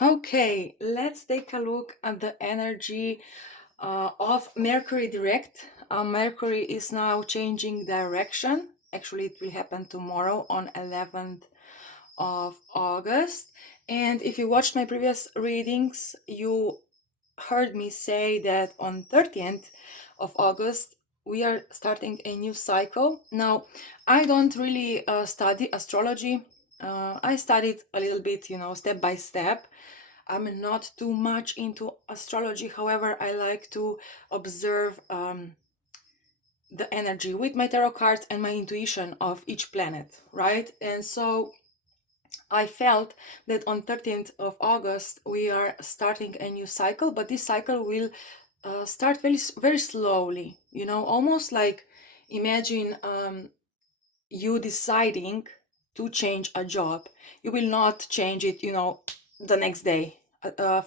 Okay, let's take a look at the energy of Mercury direct. Mercury is now changing direction. Actually, it will happen tomorrow on 11th of August. And if you watched my previous readings, you heard me say that on 30th of August we are starting a new cycle. Now, I don't really study astrology. I studied a little bit, step by step. I'm not too much into astrology. However, I like to observe the energy with my tarot cards and my intuition of each planet, right? And so I felt that on 13th of August we are starting a new cycle, but this cycle will start very very slowly. Almost like imagine you deciding to change a job. You will not change it, the next day.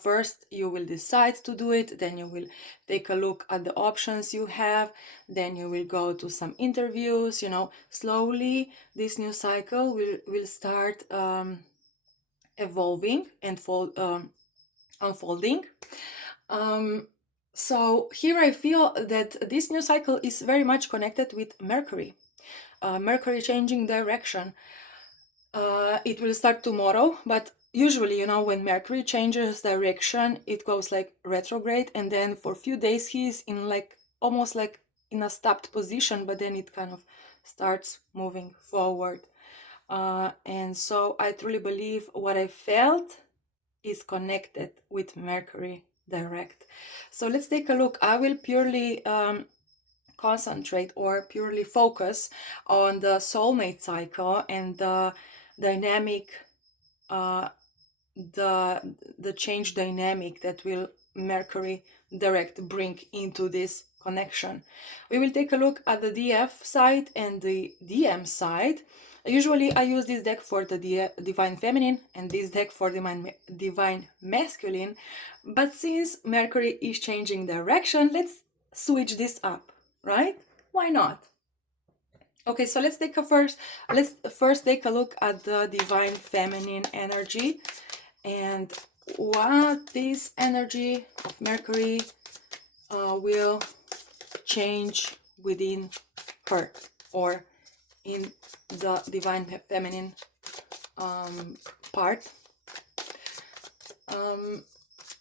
First, you will decide to do it, then you will take a look at the options you have, then you will go to some interviews. Slowly this new cycle will start evolving and unfolding. So here I feel that this new cycle is very much connected with Mercury. Mercury changing direction. It will start tomorrow, but usually, when Mercury changes direction, it goes like retrograde, and then for a few days he's in like almost like in a stopped position, but then it kind of starts moving forward. And so I truly believe what I felt is connected with Mercury direct. So let's take a look. I will purely concentrate or purely focus on the soulmate cycle and the dynamic, the change dynamic that will Mercury direct bring into this connection. We will take a look at the DF side and the DM side. Usually I use this deck for the divine feminine and this deck for the divine masculine, but since Mercury is changing direction, let's switch this up, right? Why not? Okay, so let's first take a look at the divine feminine energy and what this energy of Mercury will change within her or in the divine feminine part.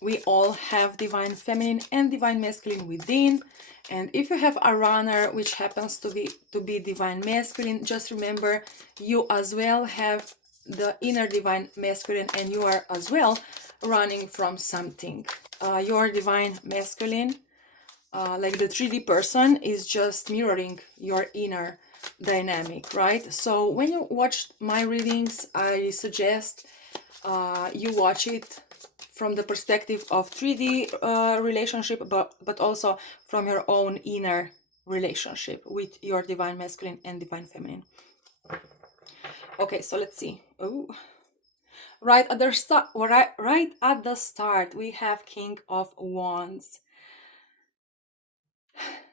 We all have divine feminine and divine masculine within, and if you have a runner which happens to be divine masculine, just remember you as well have the inner divine masculine and you are as well running from something. Your divine masculine, like the 3D person, is just mirroring your inner dynamic, right? So when you watch my readings, I suggest you watch it from the perspective of 3D relationship, but also from your own inner relationship with your divine masculine and divine feminine. Okay, so let's see. Oh, right at the start, we have King of Wands.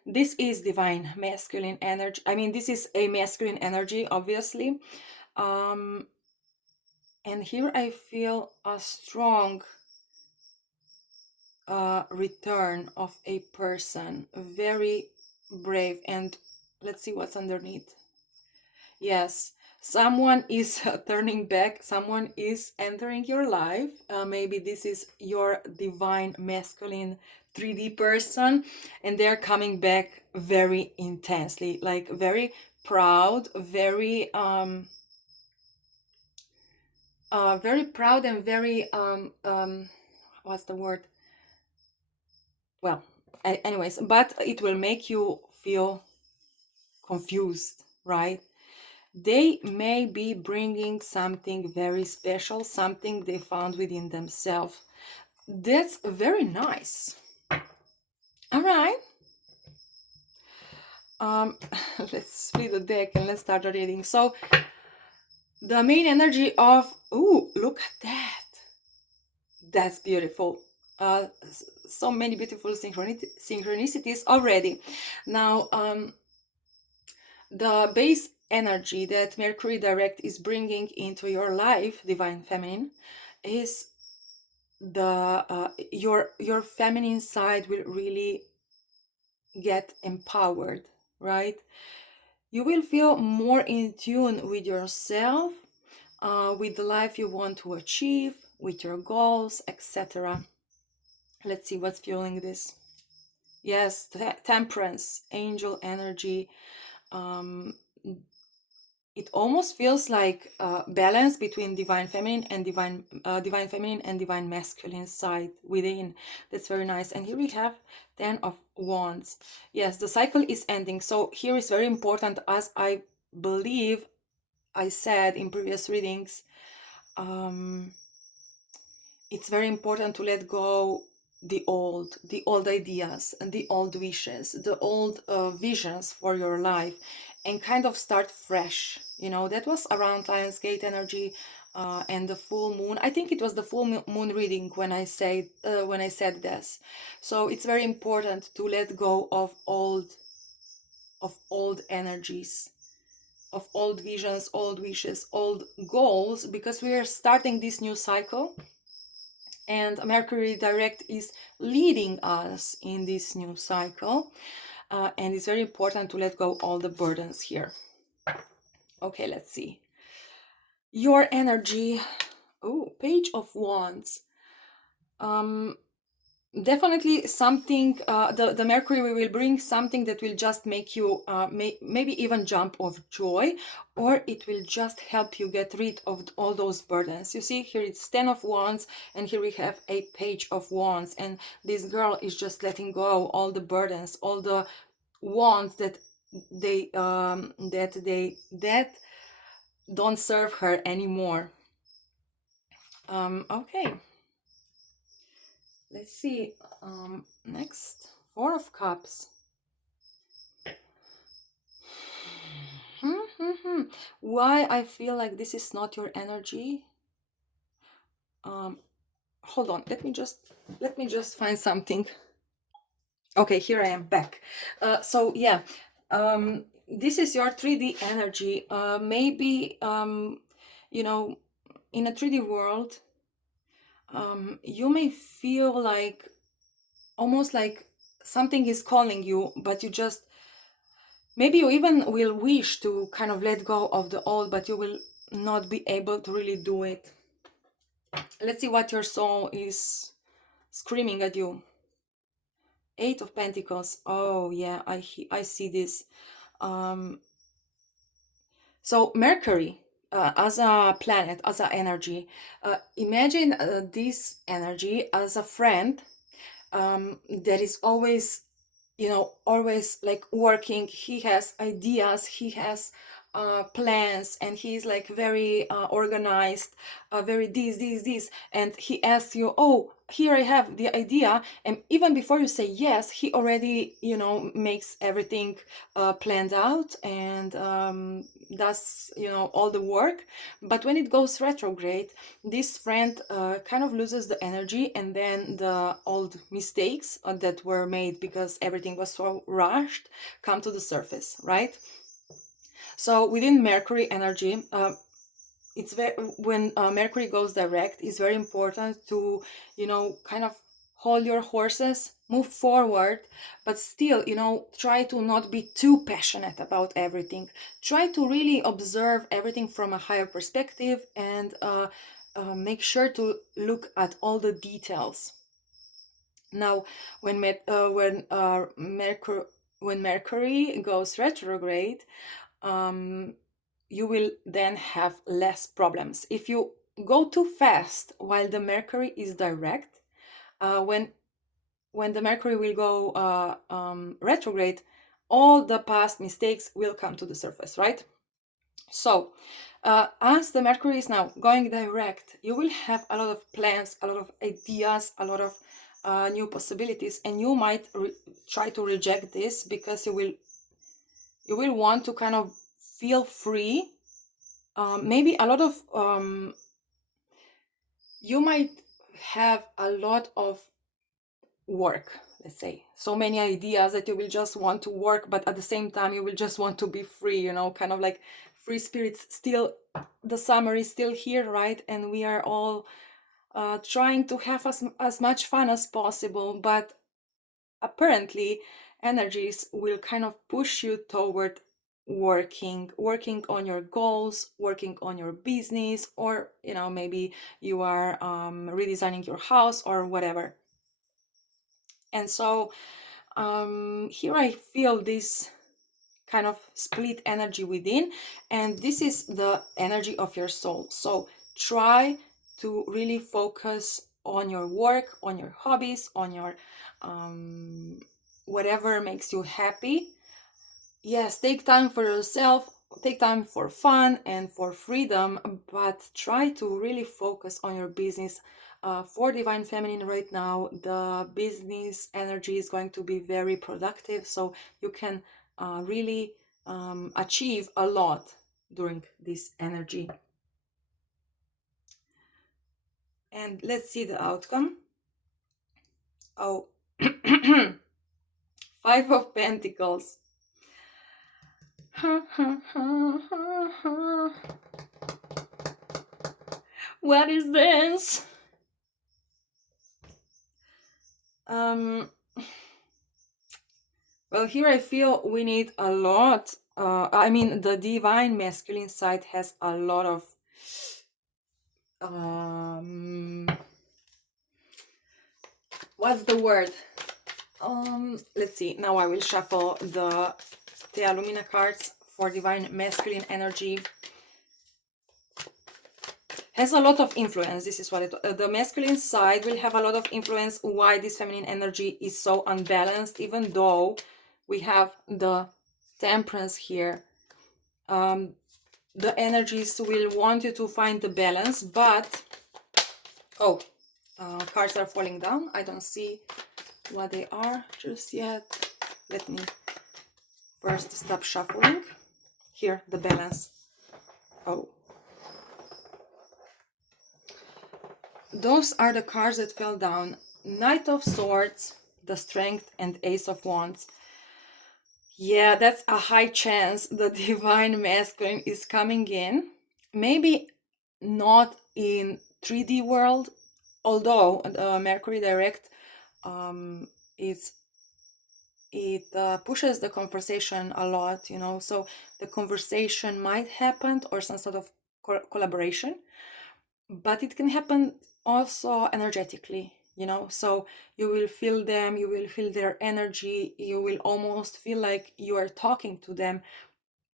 This is divine masculine energy. I mean, this is a masculine energy, obviously. And here I feel a strong return of a person, very brave. And let's see what's underneath. Yes, someone is turning back, someone is entering your life. Maybe this is your divine masculine 3D person, and they're coming back very intensely, like very proud, very proud and very what's the word? Well, anyways, but it will make you feel confused, right? They may be bringing something very special, something they found within themselves. That's very nice. All right. Let's split the deck and let's start the reading. So the main energy of, ooh, look at that. That's beautiful. So many beautiful synchronicities already. Now, the base energy that Mercury direct is bringing into your life, divine feminine, is your feminine side will really get empowered, right? You will feel more in tune with yourself, with the life you want to achieve, with your goals, etc. Let's see what's fueling this. Yes, temperance, angel energy. It almost feels like balance between divine feminine and divine feminine and divine masculine side within. That's very nice. And here we have 10 of Wands. Yes, the cycle is ending. So here is very important, as I believe I said in previous readings. It's very important to let go the old ideas and the old wishes, the old visions for your life, and kind of start fresh. You know, that was around Lionsgate energy and the full moon. I think it was the full moon reading when I said this. So it's very important to let go of old energies, of old visions, old wishes, old goals, because we are starting this new cycle, and Mercury direct is leading us in this new cycle, and it's very important to let go all the burdens here. Okay, let's see your energy. Oh, Page of Wands. Definitely something, the Mercury will bring something that will just make you maybe even jump of joy, or it will just help you get rid of all those burdens. You see, here it's 10 of Wands, and here we have a Page of Wands, and this girl is just letting go all the burdens, all the wands that don't serve her anymore. Okay, let's see. Next, Four of Cups. Why I feel like this is not your energy? Hold on, let me just find something. Okay, here I am back. So yeah, this is your 3D energy. Maybe you know, in a 3D world, you may feel like almost like something is calling you, but you just, maybe you even will wish to kind of let go of the old, but you will not be able to really do it. Let's see what your soul is screaming at you. Eight of Pentacles. Oh yeah, I see this. So Mercury, as a planet, as an energy, imagine this energy as a friend that is always, always like working. He has ideas, he has plans, and he's like very organized, very this, and he asks you, oh, here I have the idea, and even before you say yes, he already, makes everything planned out, and does, all the work. But when it goes retrograde, this friend kind of loses the energy, and then the old mistakes that were made because everything was so rushed come to the surface, right? So within Mercury energy, it's very, when Mercury goes direct, it's very important to, kind of hold your horses, move forward, but still, try to not be too passionate about everything. Try to really observe everything from a higher perspective, and make sure to look at all the details. Now, when Mercury goes retrograde, you will then have less problems. If you go too fast while the Mercury is direct, when the Mercury will go retrograde, all the past mistakes will come to the surface, right? So, as the Mercury is now going direct, you will have a lot of plans, a lot of ideas, a lot of new possibilities, and you might try to reject this because you will want to kind of feel free. Maybe a lot of you might have a lot of work, let's say, so many ideas that you will just want to work, but at the same time you will just want to be free, kind of like free spirits. Still, the summer is still here, right? And we are all trying to have as much fun as possible, but apparently energies will kind of push you toward working on your goals, working on your business, or maybe you are redesigning your house or whatever. And so here I feel this kind of split energy within, and this is the energy of your soul. So try to really focus on your work, on your hobbies, on your whatever makes you happy. Yes, take time for yourself, take time for fun and for freedom, but try to really focus on your business. For Divine Feminine right now, the business energy is going to be very productive, so you can really achieve a lot during this energy. And let's see the outcome. Oh, Five of Pentacles. What is this? Well, here I feel we need a lot. I mean, the divine masculine side has a lot of what's the word? Let's see. Now I will shuffle the Thea Lumina cards for divine masculine energy. Has a lot of influence. This is what the masculine side will have a lot of influence. Why this feminine energy is so unbalanced, even though we have the Temperance here. The energies will want you to find the balance, but cards are falling down. I don't see what they are just yet. Let me first stop shuffling. Here, the balance. Those are the cards that fell down. Knight of Swords, the Strength, and Ace of Wands. Yeah, that's a high chance the divine masculine is coming in. Maybe not in 3D world, although Mercury Direct it pushes the conversation a lot, so the conversation might happen or some sort of collaboration, but it can happen also energetically, so you will feel them, you will feel their energy, you will almost feel like you are talking to them,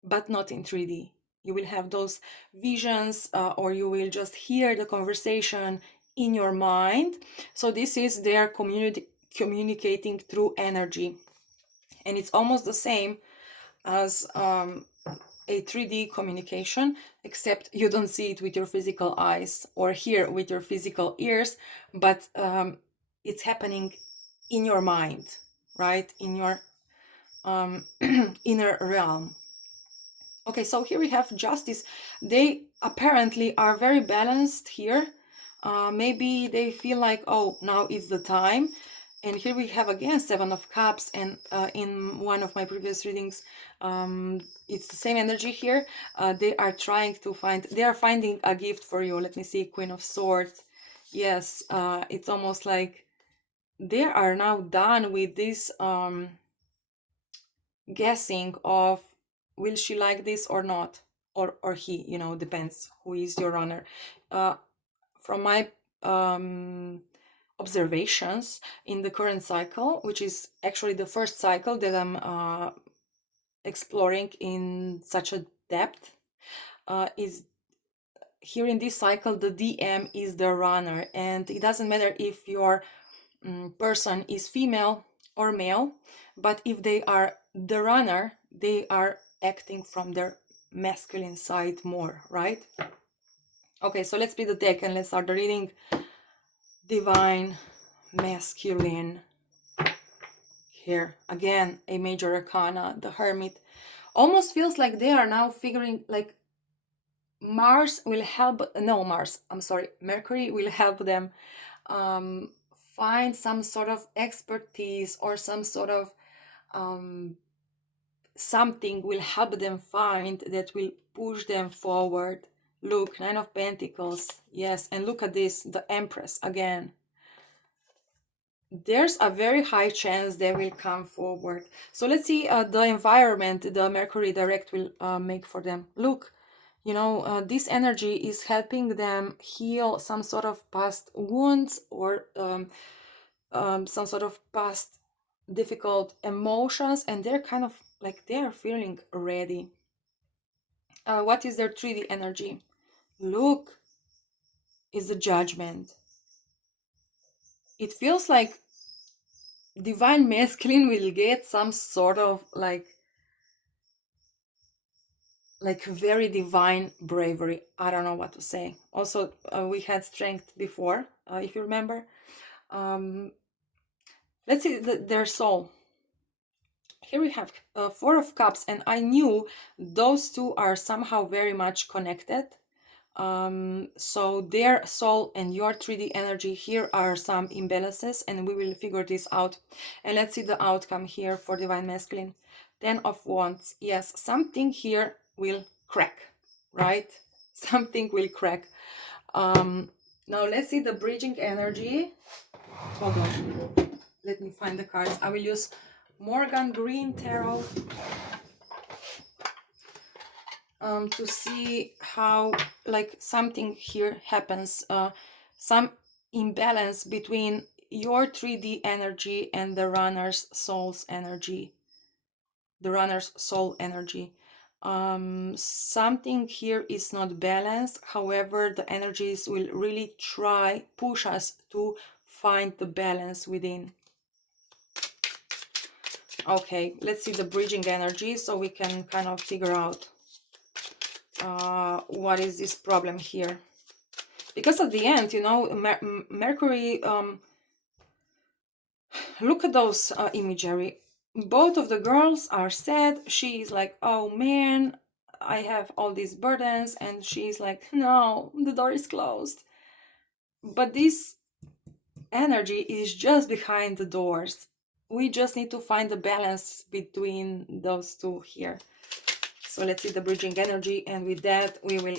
but not in 3D. You will have those visions, or you will just hear the conversation in your mind. So this is their communicating through energy, and it's almost the same as a 3D communication, except you don't see it with your physical eyes or hear with your physical ears, but it's happening in your mind, right? In your inner realm. Okay, so here we have Justice. They apparently are very balanced here. Maybe they feel like, oh, now is the time. And here we have again Seven of Cups, and in one of my previous readings, it's the same energy here. They are finding a gift for you. Let me see, Queen of Swords. Yes, it's almost like they are now done with this guessing of, will she like this or not, or he, depends who is your runner. From my observations in the current cycle, which is actually the first cycle that I'm exploring in such a depth, is here in this cycle the DM is the runner, and it doesn't matter if your person is female or male, but if they are the runner, they are acting from their masculine side more, right? Okay, so let's split the deck and let's start the reading. Divine masculine. Here again, a major arcana, the Hermit. Almost feels like they are now figuring, like Mercury will help them find some sort of expertise, or some sort of something will help them find that will push them forward Look, Nine of Pentacles. Yes, and look at this, the Empress again. There's a very high chance they will come forward. So let's see the environment the Mercury direct will make for them. Look, you know, this energy is helping them heal some sort of past wounds, or some sort of past difficult emotions, and they're kind of like they're feeling ready. What is their 3D energy? Look, is the Judgment. It feels like divine masculine will get some sort of like very divine bravery. I don't know what to say. Also, we had Strength before, if you remember. Let's see their soul. Here we have Four of Cups, and I knew those two are somehow very much connected. So their soul and your 3D energy, here are some imbalances, and we will figure this out. And let's see the outcome here for divine masculine. 10 of Wands. Yes, something here will crack, right? Something will crack. Now let's see the bridging energy. Hold on, let me find the cards. I will use Morgan Green Tarot to see how like something here happens, some imbalance between your 3D energy and the runner's soul's energy, the runner's soul energy. Something here is not balanced. However, the energies will really push us to find the balance within. Okay, let's see the bridging energy so we can kind of figure out what is this problem here. Because at the end, you know, Mercury, look at those imagery. Both of the girls are sad. She's like, oh man, I have all these burdens. And she's like, no, the door is closed. But this energy is just behind the doors. We just need to find the balance between those two here. So let's see the bridging energy, and with that we will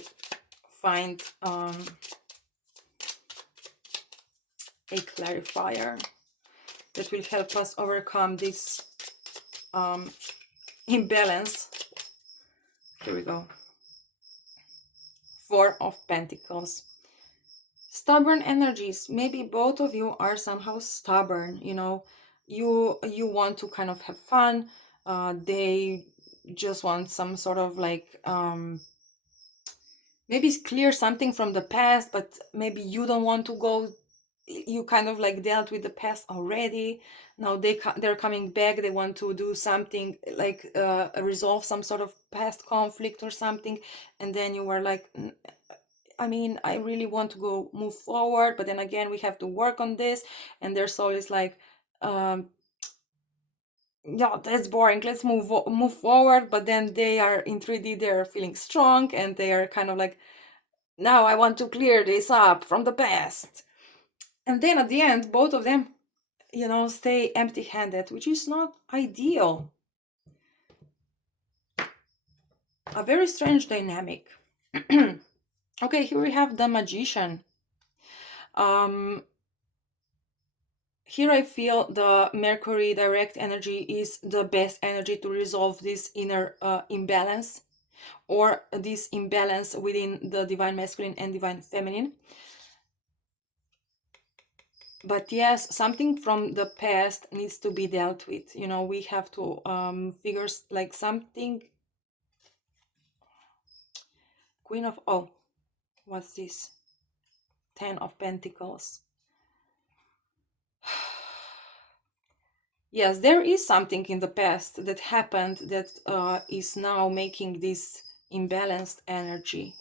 find a clarifier that will help us overcome this imbalance. Here we go. Four of Pentacles. Stubborn energies. Maybe both of you are somehow stubborn. You know, you want to kind of have fun. They just want some sort of like maybe clear something from the past, but maybe you don't want to go. You kind of like dealt with the past already. Now they're coming back. They want to do something like resolve some sort of past conflict or something, and then you were like, I mean, I really want to go move forward, but then again we have to work on this. And their soul is like, yeah, that's boring, let's move forward. But then they are in 3D, they're feeling strong, and they are kind of like, now I want to clear this up from the past. And then at the end, both of them, you know, stay empty-handed, which is not ideal. A very strange dynamic. Okay, here we have the Magician. Here I feel the Mercury direct energy is the best energy to resolve this inner imbalance, or this imbalance within the divine masculine and divine feminine. But yes, something from the past needs to be dealt with. You know, we have to figure like something. Queen of, oh, what's this? 10 of Pentacles. Yes, there is something in the past that happened that is now making this imbalanced energy.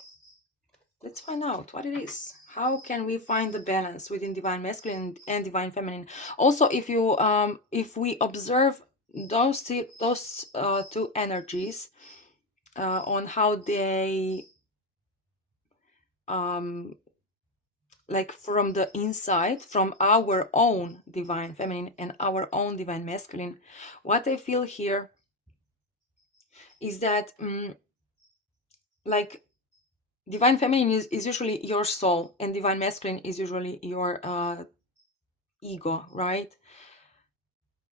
Let's find out what it is. How can we find the balance within divine masculine and divine feminine? Also, if we observe those two energies on how they like from the inside, from our own divine feminine and our own divine masculine, what I feel here is that like divine feminine is usually your soul, and divine masculine is usually your ego, right?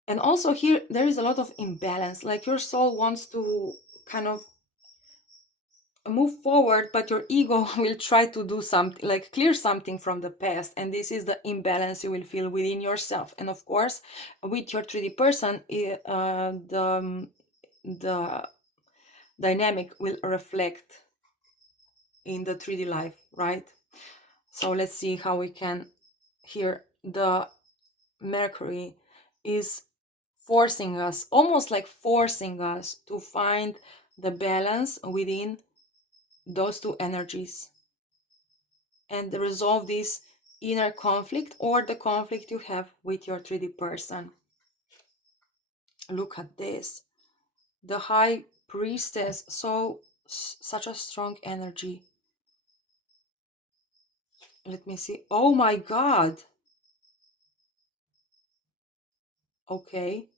And also here there is a lot of imbalance, like your soul wants to kind of move forward, but your ego will try to do something, like clear something from the past, and this is the imbalance you will feel within yourself. And of course with your 3D person, the dynamic will reflect in the 3D life, right? So let's see how we can, here the Mercury is forcing us, almost like forcing us to find the balance within those two energies and resolve this inner conflict or the conflict you have with your 3D person. Look at this. The High Priestess, such a strong energy. Let me see. Oh my God. Okay.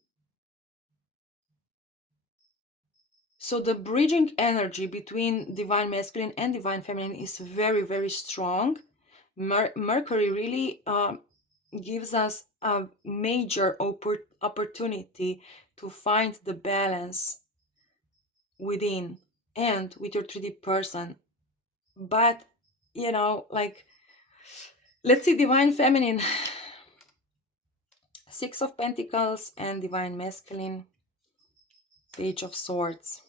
So the bridging energy between divine masculine and divine feminine is very, very strong. Mercury really gives us a major opportunity to find the balance within and with your 3D person. But, you know, like, let's see, divine feminine, Six of Pentacles, and divine masculine, Page of Swords.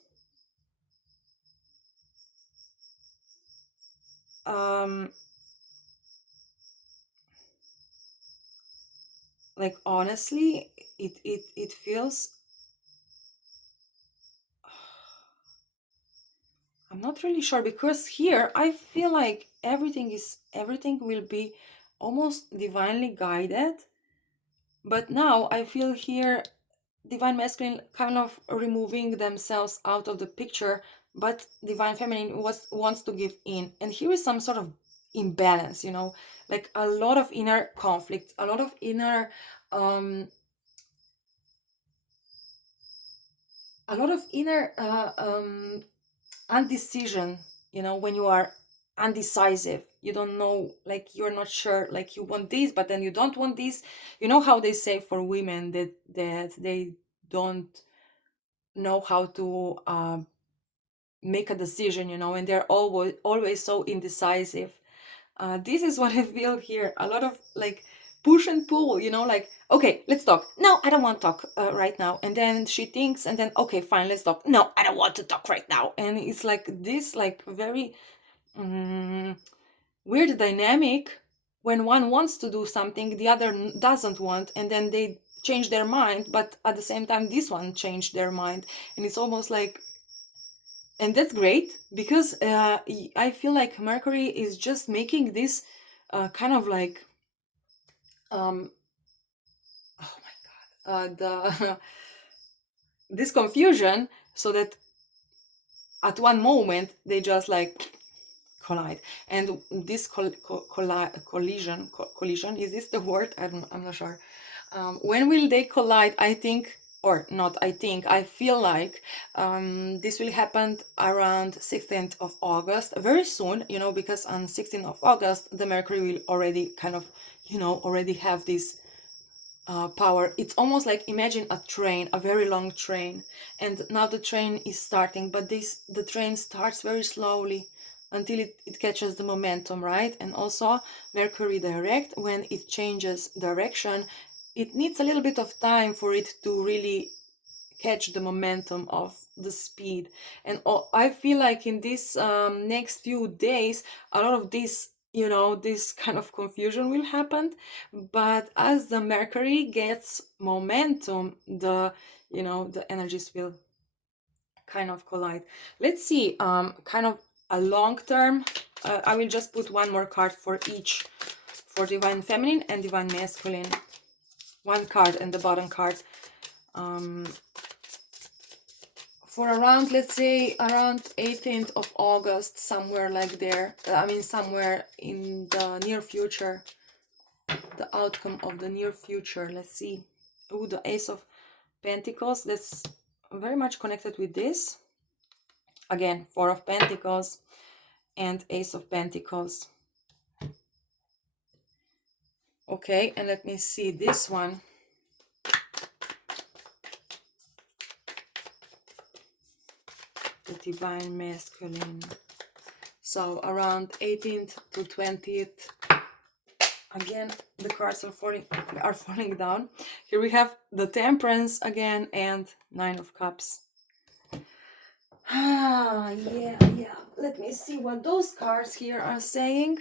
Like, honestly, it feels, I'm not really sure, because here I feel like everything will be almost divinely guided. But now I feel here divine masculine kind of removing themselves out of the picture, but divine feminine wants to give in. And here is some sort of imbalance, you know, like a lot of inner conflict, a lot of inner a lot of inner undecision, you know, when you are undecisive, you don't know, like you're not sure, like you want this but then you don't want this. You know how they say for women that they don't know how to make a decision, you know, and they're always so indecisive. This is what I feel here, a lot of like push and pull, you know, like, okay, let's talk. No, I don't want to talk right now. And then she thinks, and then, okay, fine, let's talk. No, I don't want to talk right now. And it's like this, like very weird dynamic. When one wants to do something, the other doesn't want, and then they change their mind, but at the same time this one changed their mind. And it's almost like, and that's great, because I feel like Mercury is just making this kind of like um oh my God, the this confusion, so that at one moment they just like collide. And this collision, is this the word? I'm not sure. When will they collide? I think, or not, I think, I feel like this will happen around 16th of August, very soon, you know, because on 16th of August the Mercury will already kind of, you know, already have this power. It's almost like, imagine a train, a very long train, and now the train is starting, but the train starts very slowly until it catches the momentum, right? And also Mercury direct, when it changes direction, it needs a little bit of time for it to really catch the momentum of the speed. And I feel like in this next few days, a lot of this, you know, this kind of confusion will happen. But as the Mercury gets momentum, the, you know, the energies will kind of collide. Let's see, kind of a long term. I will just put one more card for each, for divine feminine and divine masculine. One card and the bottom card. For around, let's say, around 18th of August, somewhere like there. I mean, somewhere in the near future. The outcome of the near future. Let's see. Oh, the Ace of Pentacles. That's very much connected with this. Again, Four of Pentacles. and Ace of Pentacles. Okay, and let me see this one. The Divine Masculine. So around 18th to 20th. Again, the cards are falling down. Here we have the Temperance again and Nine of Cups. Yeah. Let me see what those cards here are saying.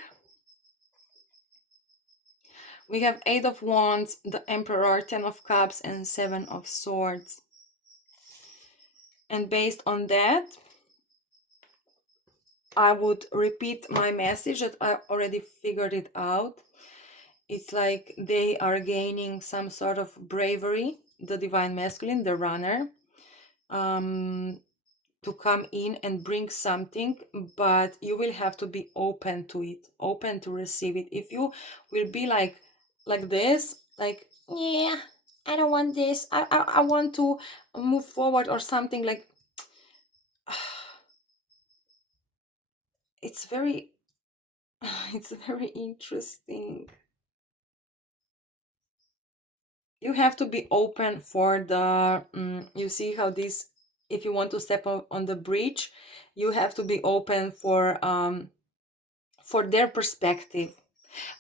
We have Eight of Wands, the Emperor, Ten of Cups, and Seven of Swords. And based on that, I would repeat my message that I already figured it out. It's like they are gaining some sort of bravery, the Divine Masculine, the runner, to come in and bring something, but you will have to be open to it, open to receive it. If you will be like this, like, yeah, I don't want this, I want to move forward or something, like, it's very it's very interesting. You have to be open for the you see how this, if you want to step on the bridge, you have to be open for their perspective.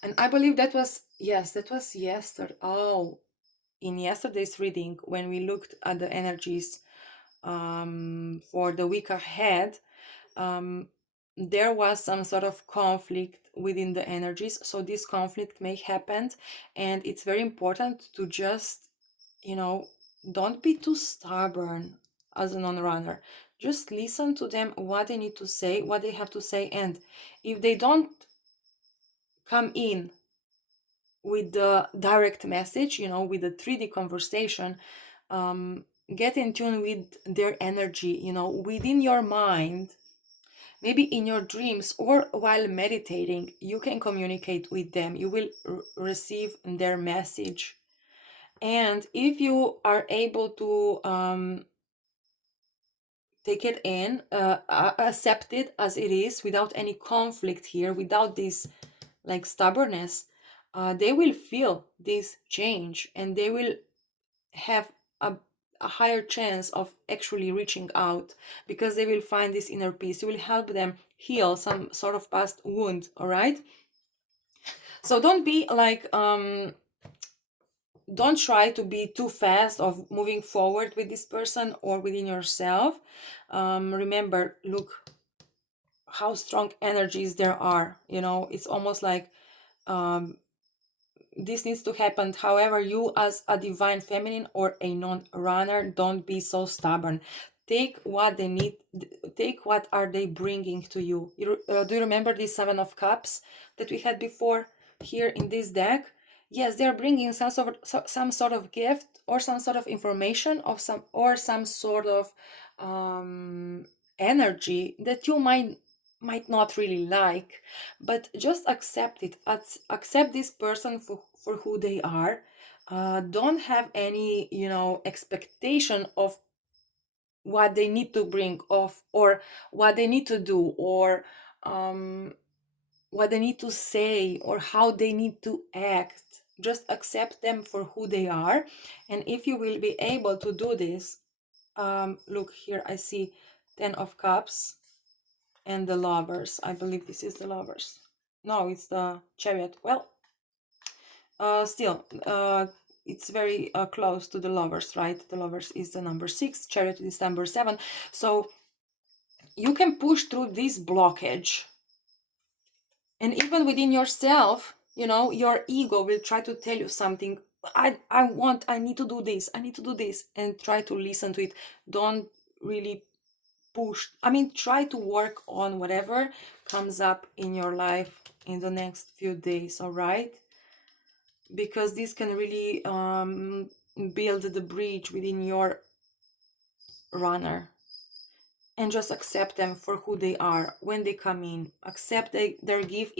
And I believe that was, yes, that was yesterday. Oh, in yesterday's reading, when we looked at the energies for the week ahead, there was some sort of conflict within the energies. So this conflict may happen, and it's very important to just, don't be too stubborn as a non-runner. Just listen to them, what they need to say, what they have to say, and if they don't come in with the direct message, with the 3D conversation, get in tune with their energy, within your mind. Maybe in your dreams or while meditating, you can communicate with them. You will receive their message. And if you are able to take it in, accept it as it is, without any conflict here, without this like stubbornness, they will feel this change, and they will have a higher chance of actually reaching out, because they will find this inner peace. You will help them heal some sort of past wound. All right, so don't be like don't try to be too fast of moving forward with this person or within yourself. Remember, look how strong energies there are. It's almost like this needs to happen. However, you as a divine feminine or a non-runner, don't be so stubborn. Take what they need. Take what are they bringing to you. Do you remember the Seven of Cups that we had before here in this deck? Yes, they're bringing some sort of gift, or some sort of information of some sort of energy that you might not really like, but just accept it. Accept this person for who they are. Don't have any expectation of what they need to bring off, or what they need to do, or what they need to say, or how they need to act. Just accept them for who they are. And if you will be able to do this, look here, I see 10 of Cups and the Lovers. I believe this is the Lovers. No, it's the Chariot. Well, still, it's very close to the Lovers, right? The Lovers is the number 6, Chariot is number 7. So you can push through this blockage. And even within yourself, your ego will try to tell you something. I need to do this, and try to listen to it. Don't really push. Try to work on whatever comes up in your life in the next few days, all right? Because this can really build the bridge within your runner. And just accept them for who they are when they come in. Accept their gift,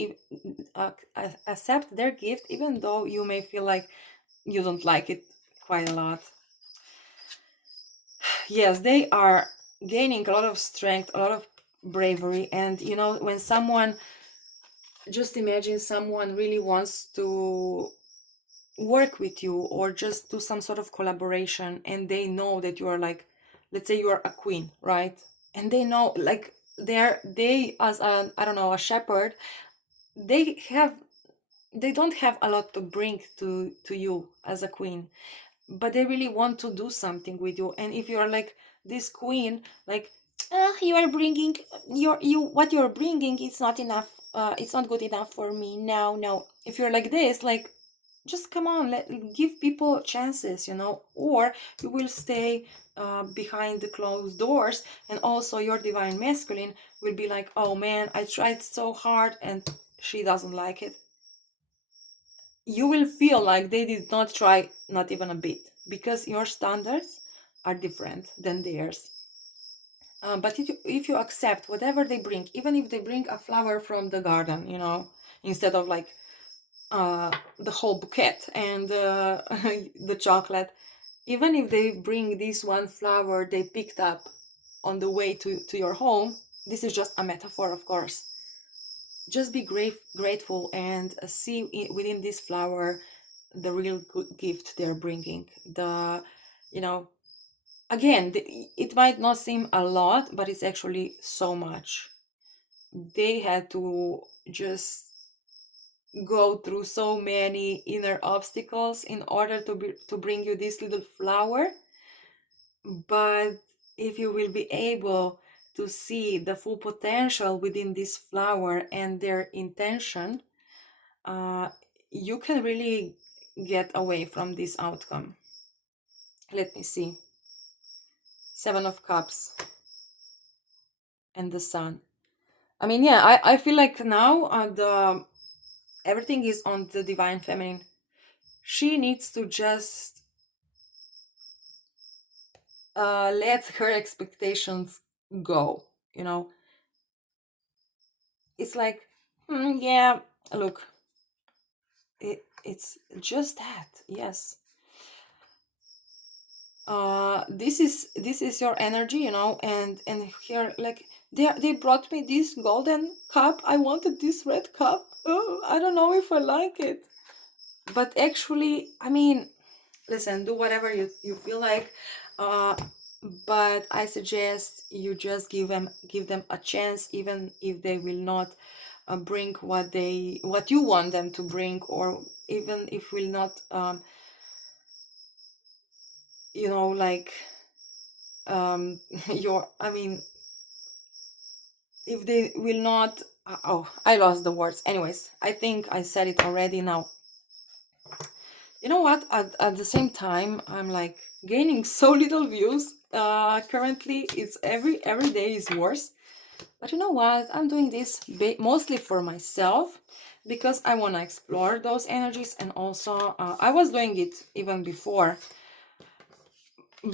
accept their gift, even though you may feel like you don't like it quite a lot. Yes, they are gaining a lot of strength, a lot of bravery. And you know, when someone, just imagine someone really wants to work with you or just do some sort of collaboration, and they know that you are like, let's say you are a queen, right? And they know, like, they as a, I don't know, a shepherd, they have, they don't have a lot to bring to you as a queen, but they really want to do something with you. And if you're like this queen, like, you are bringing you what you're bringing, it's not enough, it's not good enough for me, no, no. If you're like this, like, just come on, give people chances, you know. Or you will stay behind the closed doors, and also your divine masculine will be like, oh man, I tried so hard and she doesn't like it. You will feel like they did not try, not even a bit, because your standards are different than theirs. But if you accept whatever they bring, even if they bring a flower from the garden, you know, instead of like the whole bouquet and the chocolate, even if they bring this one flower they picked up on the way to your home, this is just a metaphor, of course. Just be grateful and see within this flower the real good gift they're bringing. The, you know, again, it might not seem a lot, but it's actually so much. They had to just go through so many inner obstacles in order to bring you this little flower. But if you will be able to see the full potential within this flower and their intention, uh, you can really get away from this outcome. Let me see. Seven of Cups and the Sun. I mean, yeah, I feel like now the everything is on the divine feminine. She needs to just let her expectations go, you know. It's like, yeah, look, it's just that, yes. This is your energy, you know. And here, like, they brought me this golden cup, I wanted this red cup, oh, I don't know if I like it. But actually, I mean, listen, do whatever you feel like, uh but I suggest you just give them a chance, even if they will not bring what you want them to bring, or even if will not you know, like, your, I mean, if they will not, oh, I lost the words. Anyways, I think I said it already. Now, you know what, at the same time, I'm like gaining so little views currently. It's every day is worse. But you know what, I'm doing this mostly for myself, because I want to explore those energies. And also I was doing it even before,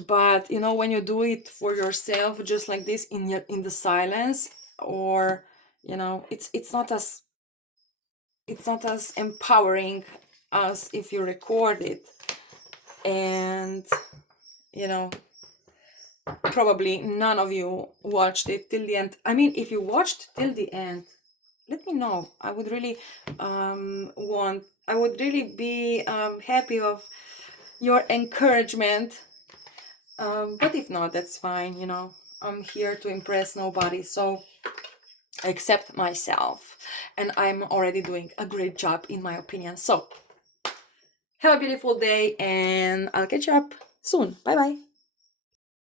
but you know, when you do it for yourself, just like this, in the silence, or you know, it's not as empowering as if you record it. And you know, probably none of you watched it till the end. I mean, if you watched till the end, let me know. I would really I would really be happy of your encouragement. But if not, that's fine, you know. I'm here to impress nobody, so I accept myself, and I'm already doing a great job in my opinion. So have a beautiful day, and I'll catch you up soon. Bye bye.